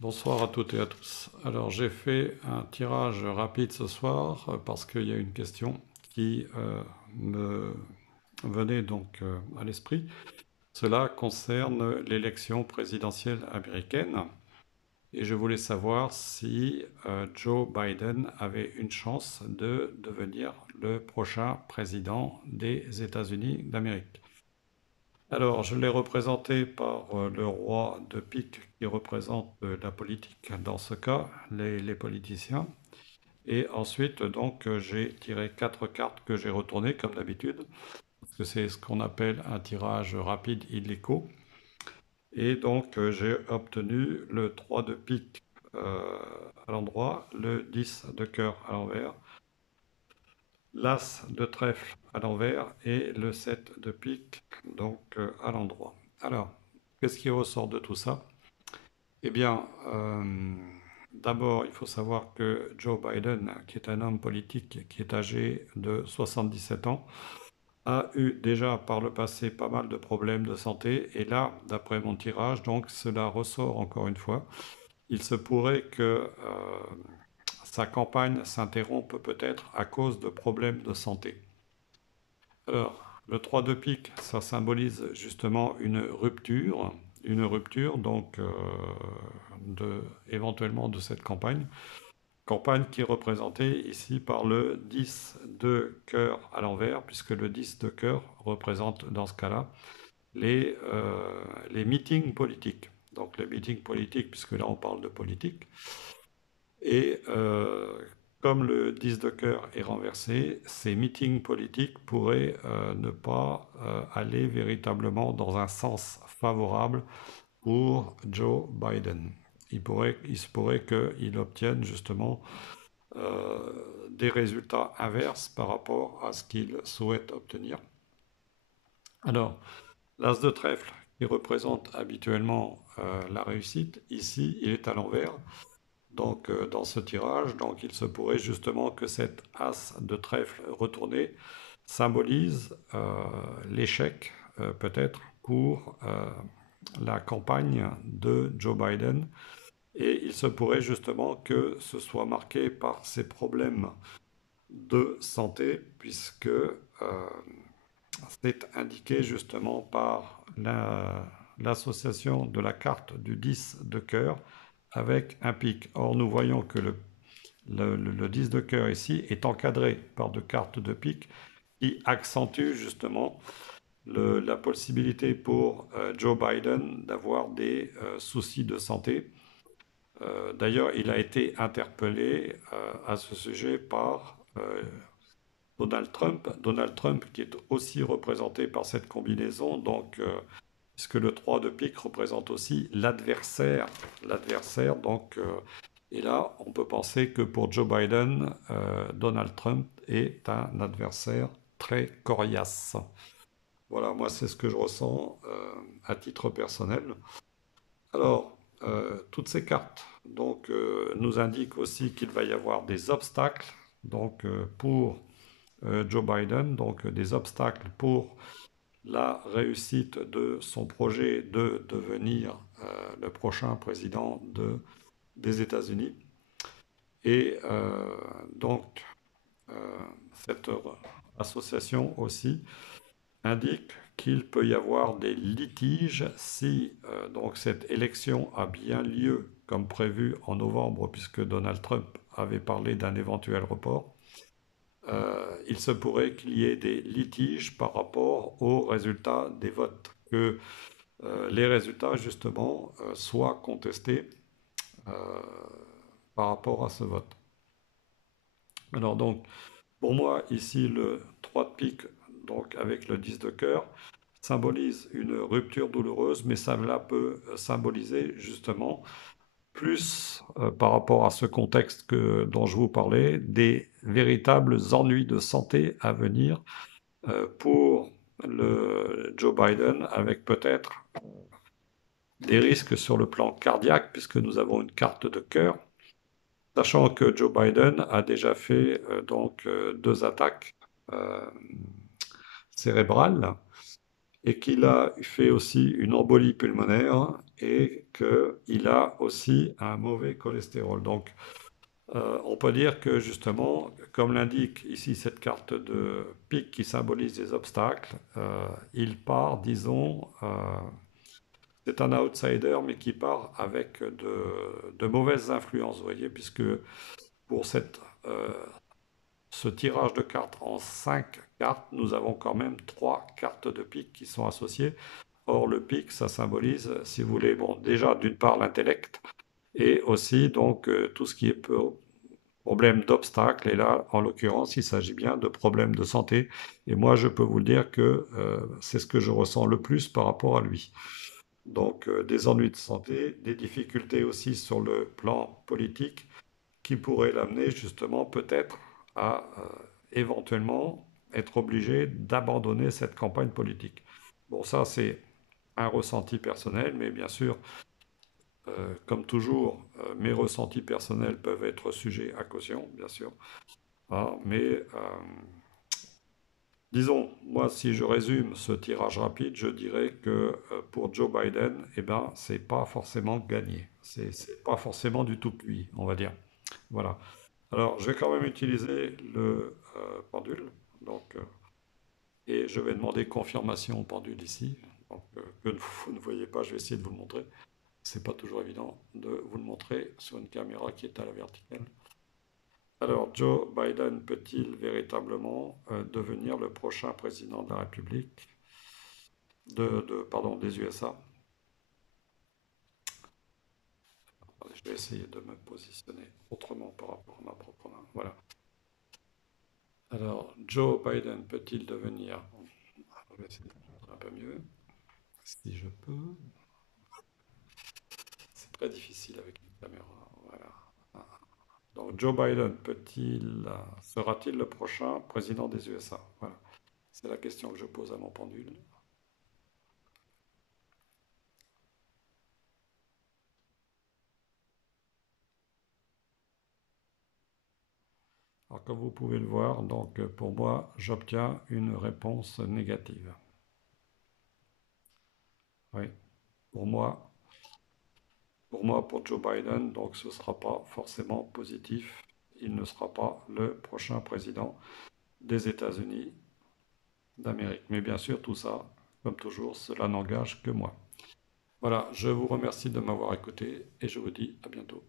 Bonsoir à toutes et à tous. Alors j'ai fait un tirage rapide ce soir parce qu'il y a une question qui me venait à l'esprit. Cela concerne l'élection présidentielle américaine et je voulais savoir si Joe Biden avait une chance de devenir le prochain président des États-Unis d'Amérique. Alors, je l'ai représenté par le roi de pique qui représente la politique, dans ce cas, les politiciens. Et ensuite, j'ai tiré quatre cartes que j'ai retournées, comme d'habitude, parce que c'est ce qu'on appelle un tirage rapide illico. Et j'ai obtenu le 3 de pique à l'endroit, le 10 de cœur à l'envers, l'As de trèfle à l'envers et le 7 de pique à l'endroit. Alors, qu'est-ce qui ressort de tout ça? Eh bien, d'abord, il faut savoir que Joe Biden, qui est un homme politique qui est âgé de 77 ans, a eu déjà par le passé pas mal de problèmes de santé. Et là, d'après mon tirage, donc cela ressort encore une fois. Il se pourrait que sa campagne s'interrompe peut-être à cause de problèmes de santé. Alors, le 3 de pique, ça symbolise justement une rupture éventuellement de cette campagne. Campagne qui est représentée ici par le 10 de cœur à l'envers, puisque le 10 de cœur représente dans ce cas-là les meetings politiques. Donc les meetings politiques, puisque là on parle de politique. Et comme le 10 de cœur est renversé, ces meetings politiques pourraient ne pas aller véritablement dans un sens favorable pour Joe Biden. Il se pourrait qu'il obtienne justement euh, des résultats inverses par rapport à ce qu'il souhaite obtenir. Alors, l'as de trèfle qui représente habituellement la réussite, ici il est à l'envers. Dans ce tirage, il se pourrait justement que cet as de trèfle retourné symbolise l'échec, peut-être, pour la campagne de Joe Biden. Et il se pourrait justement que ce soit marqué par ces problèmes de santé, puisque c'est indiqué justement par l'association de la carte du 10 de cœur avec un pic. Or, nous voyons que le 10 de cœur ici est encadré par deux cartes de pique qui accentuent justement la possibilité pour Joe Biden d'avoir des soucis de santé. D'ailleurs, il a été interpellé à ce sujet par Donald Trump. Donald Trump qui est aussi représenté par cette combinaison, puisque le 3 de pique représente aussi l'adversaire. L'adversaire, et là, on peut penser que pour Joe Biden, Donald Trump est un adversaire très coriace. Voilà, moi c'est ce que je ressens à titre personnel. Alors, toutes ces cartes nous indiquent aussi qu'il va y avoir des obstacles pour Joe Biden, des obstacles pour la réussite de son projet de devenir le prochain président des États-Unis. Et euh, cette association aussi indique qu'il peut y avoir des litiges si cette élection a bien lieu comme prévu en novembre, puisque Donald Trump avait parlé d'un éventuel report. Il se pourrait qu'il y ait des litiges par rapport aux résultats des votes, que les résultats justement soient contestés euh, par rapport à ce vote. Alors pour moi, ici, le 3 de pique, avec le 10 de cœur, symbolise une rupture douloureuse, mais cela peut symboliser justement plus, par rapport à ce contexte dont je vous parlais, des véritables ennuis de santé à venir pour le Joe Biden, avec peut-être des risques sur le plan cardiaque, puisque nous avons une carte de cœur, sachant que Joe Biden a déjà fait deux attaques euh, cérébrale et qu'il a fait aussi une embolie pulmonaire et que qu'il a aussi un mauvais cholestérol. Donc, on peut dire que justement, comme l'indique ici cette carte de pic qui symbolise les obstacles, il part, disons, c'est un outsider, mais qui part avec de mauvaises influences, vous voyez, puisque pour ce tirage de cartes en 5 cartes, nous avons quand même 3 cartes de pique qui sont associées. Or, le pique, ça symbolise, si vous voulez, bon, déjà d'une part l'intellect et aussi donc tout ce qui est problème d'obstacle. Et là, en l'occurrence, il s'agit bien de problèmes de santé. Et moi, je peux vous le dire que c'est ce que je ressens le plus par rapport à lui. Donc, des ennuis de santé, des difficultés aussi sur le plan politique qui pourraient l'amener justement peut-être à éventuellement être obligé d'abandonner cette campagne politique. Bon, ça c'est un ressenti personnel, mais bien sûr, comme toujours, mes ressentis personnels peuvent être sujets à caution, bien sûr. Hein, mais disons, moi, si je résume ce tirage rapide, je dirais que pour Joe Biden, eh ben, c'est pas forcément gagné. C'est pas forcément du tout cuit, on va dire. Voilà. Alors, je vais quand même utiliser le pendule. Donc, et je vais demander confirmation au pendule ici. Donc, que vous ne voyez pas, je vais essayer de vous le montrer. C'est pas toujours évident de vous le montrer sur une caméra qui est à la verticale. Alors, Joe Biden peut-il véritablement devenir le prochain président de la République pardon, des USA? Je vais essayer de me positionner autrement par rapport à ma propre main. Voilà. Alors, Joe Biden peut-il devenir... Je vais essayer de montrer un peu mieux, si je peux. C'est très difficile avec une caméra. Voilà. Donc, Joe Biden sera-t-il le prochain président des USA? Voilà. C'est la question que je pose à mon pendule. Alors, comme vous pouvez le voir, donc pour moi, j'obtiens une réponse négative. Oui, pour moi, pour Joe Biden, donc ce ne sera pas forcément positif. Il ne sera pas le prochain président des États-Unis d'Amérique. Mais bien sûr, tout ça, comme toujours, cela n'engage que moi. Voilà, je vous remercie de m'avoir écouté et je vous dis à bientôt.